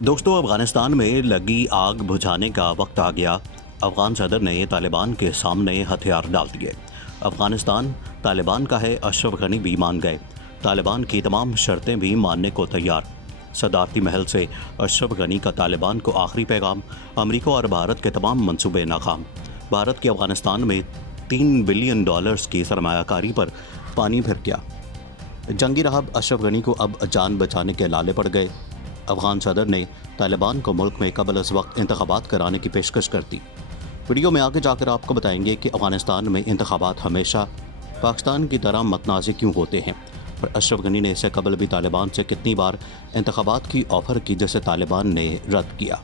दोस्तों, अफगानिस्तान में लगी आग बुझाने का वक्त आ गया। अफगान सदर ने तालिबान के सामने हथियार डाल दिए। अफगानिस्तान तालिबान का है, अशरफ गनी भी मान गए। तालिबान की तमाम शर्तें भी मानने को तैयार। सदारती महल से अशरफ गनी का तालिबान को आखिरी पैगाम। अमेरिका और भारत के तमाम मंसूबे नाकाम। भारत की अफगानिस्तान में $3 बिलियन की सरमायाकारी पर पानी फिर गया। जंगी राहब अशरफ गनी को अब जान बचाने के लाले पड़ गए। अफगान सदर ने तालिबान को मुल्क में कबल अज़ वक्त इंतखाबात कराने की पेशकश कर दी। वीडियो में आगे जाकर आपको बताएंगे कि अफगानिस्तान में इंतखाबात हमेशा पाकिस्तान की तरह मतनाज़ क्यों होते हैं, और अशरफ गनी ने इससे कबल भी तालिबान से कितनी बार इंतखाबात की ऑफ़र की जिसे तालिबान ने रद्द किया।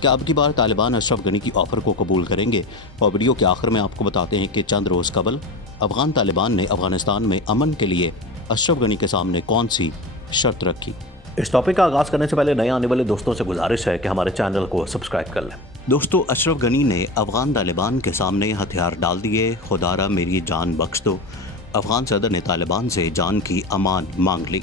क्या अब की बार तालिबान अशरफ गनी की ऑफ़र को कबूल करेंगे? और वीडियो के आखिर में आपको बताते हैं कि चंद रोज़ कबल अफगान तालिबान ने अफगानिस्तान में अमन के लिए अशरफ गनी के सामने कौन सी शर्त रखी। इस टॉपिक का आगाज़ करने से पहले नए आने वाले दोस्तों से गुजारिश है कि हमारे चैनल को सब्सक्राइब कर लें। दोस्तों, अशरफ गनी ने अफगान तालिबान के सामने हथियार डाल दिए। खुदारा मेरी जान बख्श दो। अफगान सदर ने तालिबान से जान की अमान मांग ली।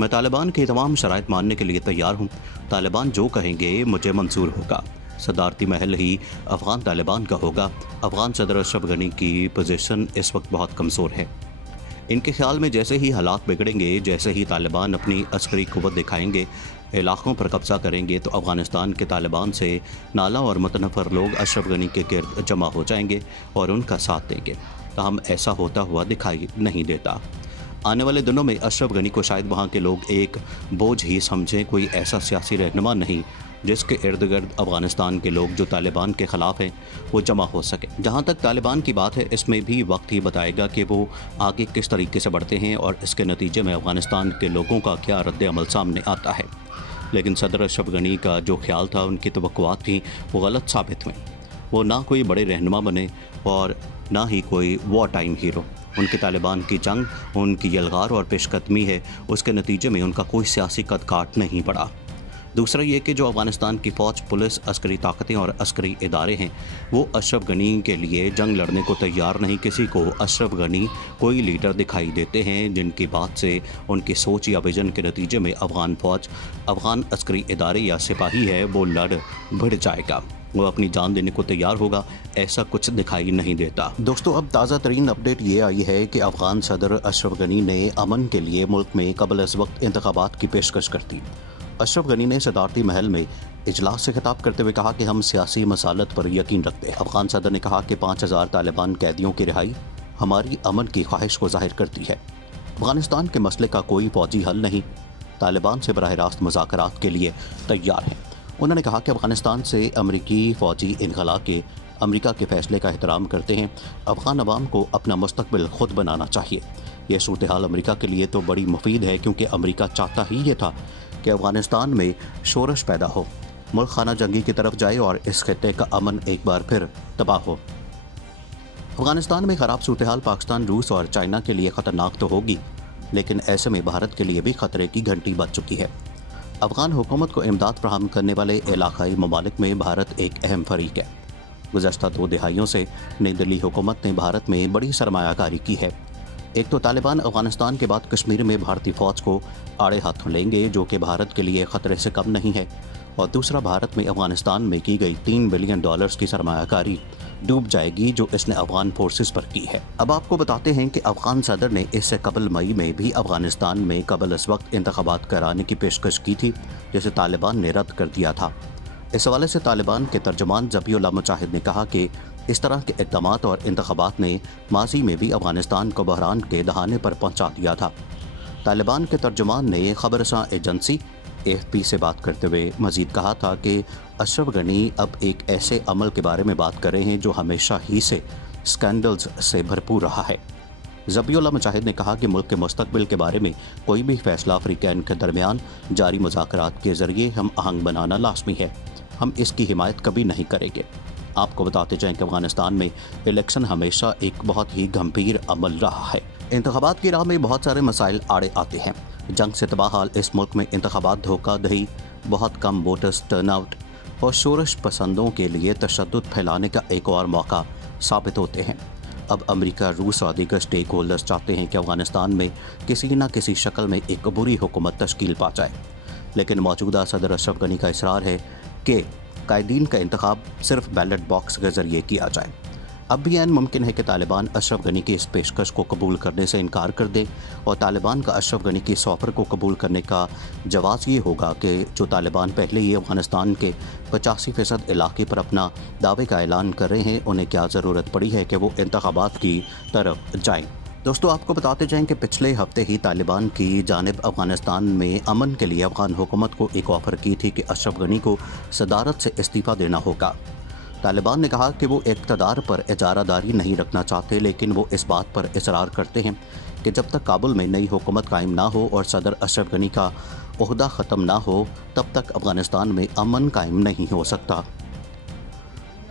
मैं तालिबान की तमाम शराइत मानने के लिए तैयार हूँ। तालिबान जो कहेंगे मुझे मंजूर होगा। सदारती महल ही अफगान तालिबान का होगा। अफगान सदर अशरफ गनी की पोजीशन इस वक्त बहुत कमज़ोर है। इनके ख्याल में जैसे ही हालात बिगड़ेंगे, जैसे ही तालिबान अपनी अस्करी कुव्वत दिखाएंगे, इलाकों पर कब्जा करेंगे, तो अफगानिस्तान के तालिबान से नाला और मुतनफ़र लोग अशरफ गनी के गिर्द जमा हो जाएंगे और उनका साथ देंगे। ताहम ऐसा होता हुआ दिखाई नहीं देता। आने वाले दिनों में अशरफ गनी को शायद वहाँ के लोग एक बोझ ही समझें, कोई ऐसा सियासी रहनुमा नहीं जिसके इर्द गिर्द अफगानिस्तान के लोग जो तालिबान के ख़िलाफ़ हैं वो जमा हो सके। जहाँ तक तालिबान की बात है, इसमें भी वक्त ही बताएगा कि वो आगे किस तरीके से बढ़ते हैं और इसके नतीजे में अफगानिस्तान के लोगों का क्या रद्द अमल सामने आता है। लेकिन सदर अशरफ गनी का जो ख्याल था, उनकी तवक्कुआत थी, वो गलत साबित हुई। वो ना कोई बड़े रहनुमा बने और ना ही कोई वॉर टाइम हीरो। उनके तालिबान की जंग, उनकी यलगार और पेशकदमी है, उसके नतीजे में उनका कोई सियासी कद काट नहीं पड़ा। दूसरा ये कि जो अफगानिस्तान की फ़ौज, पुलिस, अस्करी ताकतें और अस्करी इदारे हैं, वो अशरफ गनी के लिए जंग लड़ने को तैयार नहीं। किसी को अशरफ गनी कोई लीडर दिखाई देते हैं जिनकी बात से, उनकी सोच या विजन के नतीजे में अफ़गान फ़ौज, अफ़गान अस्करी इदारे या सिपाही है वो लड़ भिड़ जाएगा, वो अपनी जान देने को तैयार होगा। ऐसा कुछ दिखाई नहीं देता। दोस्तों, अब ताज़ा तरीन अपडेट ये आई है कि अफ़गान सदर अशरफ गनी ने अमन के लिए मुल्क में कबल अज़ वक्त इंतखाबात की पेशकश कर दी। अशरफ गनी ने सदारती महल में इजलास से खिताब करते हुए कहा कि हम सियासी मसालत पर यकीन रखते हैं। अफगान सदर ने कहा कि 5000 तालिबान कैदियों की रिहाई हमारी अमन की ख्वाहिश को जाहिर करती है। अफगानिस्तान के मसले का कोई फौजी हल नहीं, तालिबान से बराह रास्त मुज़ाकरात के लिए तैयार हैं। उन्होंने कहा कि अफगानिस्तान से अमरीकी फ़ौजी इनखला के अमेरिका के फ़ैसले का एहतराम करते हैं। अफ़गान अवाम को अपना मुस्तकबिल ख़ुद बनाना चाहिए। यह सूरत हाल अमेरिका के लिए तो बड़ी मुफीद है, क्योंकि अमेरिका चाहता ही ये था कि अफ़गानिस्तान में शोरश पैदा हो, मुल्क खाना जंगी की तरफ जाए और इस खित्ते का अमन एक बार फिर तबाह हो। अफ़गानिस्तान में ख़राब सूरत हाल पाकिस्तान, रूस और चाइना के लिए ख़तरनाक तो होगी, लेकिन ऐसे में भारत के लिए भी ख़तरे की घंटी बज चुकी है। अफ़गान हुकूमत को इमदाद फराहम करने वाले इलाकाई ममालिक में भारत एक अहम फरीक है। गुज़श्ता 2 दिहाइयों से नई दिल्ली हुकूमत ने भारत में बड़ी सरमायाकारी की है। एक तो तालिबान अफ़गानिस्तान के बाद कश्मीर में भारतीय फ़ौज को आड़े हाथों लेंगे, जो कि भारत के लिए ख़तरे से कम नहीं है, और दूसरा भारत में अफ़गानिस्तान में की गई $3 बिलियन की सरमायाकारी डूब जाएगी जो इसने अफ़गान फोर्सेस पर की है। अब आपको बताते हैं कि अफ़गान सदर ने इससे कबल मई में भी अफ़गानिस्तान में कबल अज़ वक्त इंतखाबात कराने की पेशकश की थी, जिसे तालिबान ने रद्द कर दिया था। इस हवाले से तालिबान के तर्जुमान ज़बीउल्लाह मुजाहिद ने कहा कि इस तरह के इक़दामात और इंतखाबात ने माजी में भी अफ़गानिस्तान को बहरान के दहाने पर पहुंचा दिया था। तालिबान के तर्जुमान ने ख़बरसां एजेंसी AFP से बात करते हुए मज़ीद कहा था कि अशरफ गनी अब एक ऐसे अमल के बारे में बात कर रहे हैं जो हमेशा ही से स्कैंडल्स से भरपूर रहा है। ज़बीउल्लाह मुजाहिद ने कहा कि मुल्क के मुस्तकबिल के बारे में कोई भी फ़ैसला अफ्रीकैन के दरमियान जारी मुज़ाकरात के ज़रिए हम आहंग बनाना लाज़मी है। हम इसकी हिमायत कभी नहीं करेंगे। आपको बताते जाएं कि अफ़गानिस्तान में इलेक्शन हमेशा एक बहुत ही गंभीर अमल रहा है। इंतखाबात की राह में बहुत सारे मसाइल आड़े आते हैं। जंग से तबाह हाल इस मुल्क में इंतखाबात, धोखाधड़ी, बहुत कम वोटर्स टर्नआउट और शोरश पसंदों के लिए तशद्दुद फैलाने का एक और मौका साबित होते हैं। अब अमेरिका, रूस और दीगर स्टेक होल्डर्स चाहते हैं कि अफ़गानिस्तान में किसी न किसी शक्ल में एक बुरी हुकूमत तश्कील पा जाए। लेकिन मौजूदा सदर अशरफ गनी का इसरार है कि कायदीन का इंतखाब सिर्फ बैलेट बॉक्स के ज़रिए किया जाए। अब भी ऐन मुमकिन है कि तालिबान अशरफ गनी की इस पेशकश को कबूल करने से इनकार कर दे और तालिबान का अशरफ गनी की इस ऑफ़र को कबूल करने का जवाब ये होगा कि जो तालिबान पहले ही अफ़गानिस्तान के 85% इलाके पर अपना दावे का ऐलान कर रहे हैं, उन्हें क्या ज़रूरत पड़ी है कि वो इंतखाबात की तरफ जाएँ। दोस्तों, आपको बताते जाएं कि पिछले हफ्ते ही तालिबान की जानिब अफ़गानिस्तान में अमन के लिए अफ़गान हुकूमत को एक ऑफ़र की थी कि अशरफ गनी को सदारत से इस्तीफ़ा देना होगा। तालिबान ने कहा कि वो इक़्तिदार पर इजारादारी नहीं रखना चाहते, लेकिन वो इस बात पर इसरार करते हैं कि जब तक काबुल में नई हुकूमत कायम ना हो और सदर अशरफ गनी का ओहदा ख़त्म ना हो, तब तक अफ़गानिस्तान में अमन कायम नहीं हो सकता।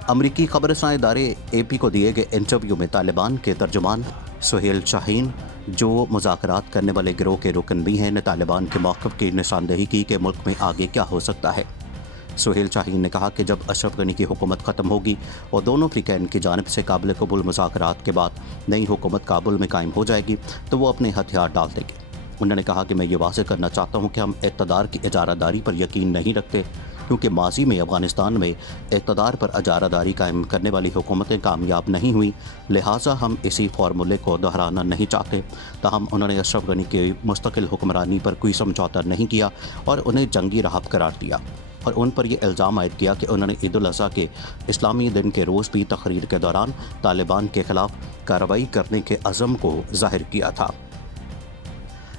अमरीकी ख़बरसां इदारे AP को दिए गए इंटरव्यू में तालिबान के तर्जुमान सुहेल शाहीन, जो मुज़ाकरात करने वाले गिरोह के रुकन भी हैं, ने तालिबान के मौक़िफ़ की निशानदेही की कि मुल्क में आगे क्या हो सकता है। सुहेल शाहीन ने कहा कि जब अशरफ गनी की हुकूमत ख़त्म होगी और दोनों फ़रीक़ैन की जानिब से काबिल कबूल मुज़ाकरात के बाद नई हुकूमत काबुल में कायम हो जाएगी तो वो अपने हथियार डाल देंगे। उन्होंने कहा कि मैं ये वाज़ेह करना चाहता हूँ कि हम इक़्तिदार की इजारादारी पर यकीन नहीं रखते, क्योंकि माजी में अफ़गानिस्तान में इक़्तिदार पर इजारादारी कायम करने वाली हुकूमतें कामयाब नहीं हुई, लिहाजा हम इसी फार्मूले को दोहराना नहीं चाहते। ताहम उन्होंने अशरफ गनी की मुस्तकिल हुक्मरानी पर कोई समझौता नहीं किया और उन्हें जंगी राहब करार दिया और उन पर यह इल्ज़ाम आयद किया कि उन्होंने ईद उल अज़हा के इस्लामी दिन के रोज़ भी तकरीर के दौरान तालिबान के ख़िलाफ़ कार्रवाई करने के अज़म को ज़ाहिर किया था।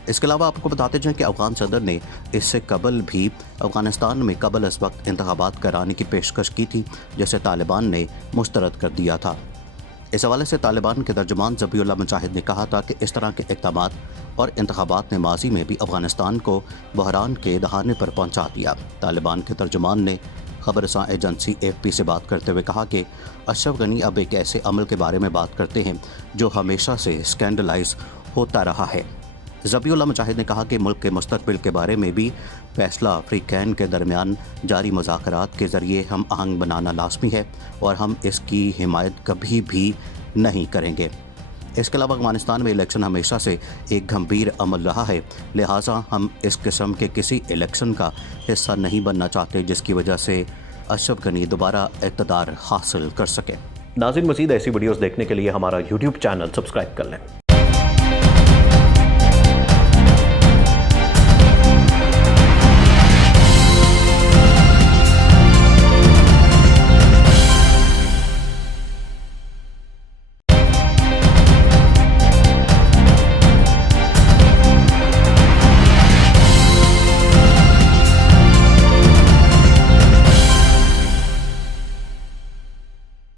इसके अलावा आपको बताते जाएं कि अफ़गान सदर ने इससे कबल भी अफ़गानिस्तान में कबल अज़ वक्त इंतखाबात कराने की पेशकश की थी, जिसे तालिबान ने मुस्तरद कर दिया था। इस हवाले से तालिबान के तर्जुमान ज़बीउल्लाह मुजाहिद ने कहा था कि इस तरह के इक़दामात और इंतखाबात ने माजी में भी अफ़गानिस्तान को बहरान के दहाने पर पहुँचा दिया। तालिबान के तर्जुमान ने ख़बरसां एजेंसी AFP से बात करते हुए कहा कि अशरफ गनी अब एक ऐसे अमल के बारे में बात करते हैं जो हमेशा से स्कैंडलाइज होता रहा है। ज़बीउल्लाह मुजाहिद ने कहा कि मुल्क के मुस्तक़बिल के बारे में भी फ़ैसला फ़रीक़ैन के दरमियान जारी मुज़ाकरात के ज़रिए हम आहंग बनाना लाज़मी है और हम इसकी हिमायत कभी भी नहीं करेंगे। इसके अलावा अफ़गानिस्तान में इलेक्शन हमेशा से एक गंभीर अमल रहा है, लिहाजा हम इस किस्म के किसी इलेक्शन का हिस्सा नहीं बनना चाहते जिसकी वजह से अशरफ गनी दोबारा इक़्तिदार हासिल कर सके। नाज़रीन, मज़ीद ऐसी वीडियोज़ देखने के लिए हमारा YouTube चैनल सब्सक्राइब कर लें।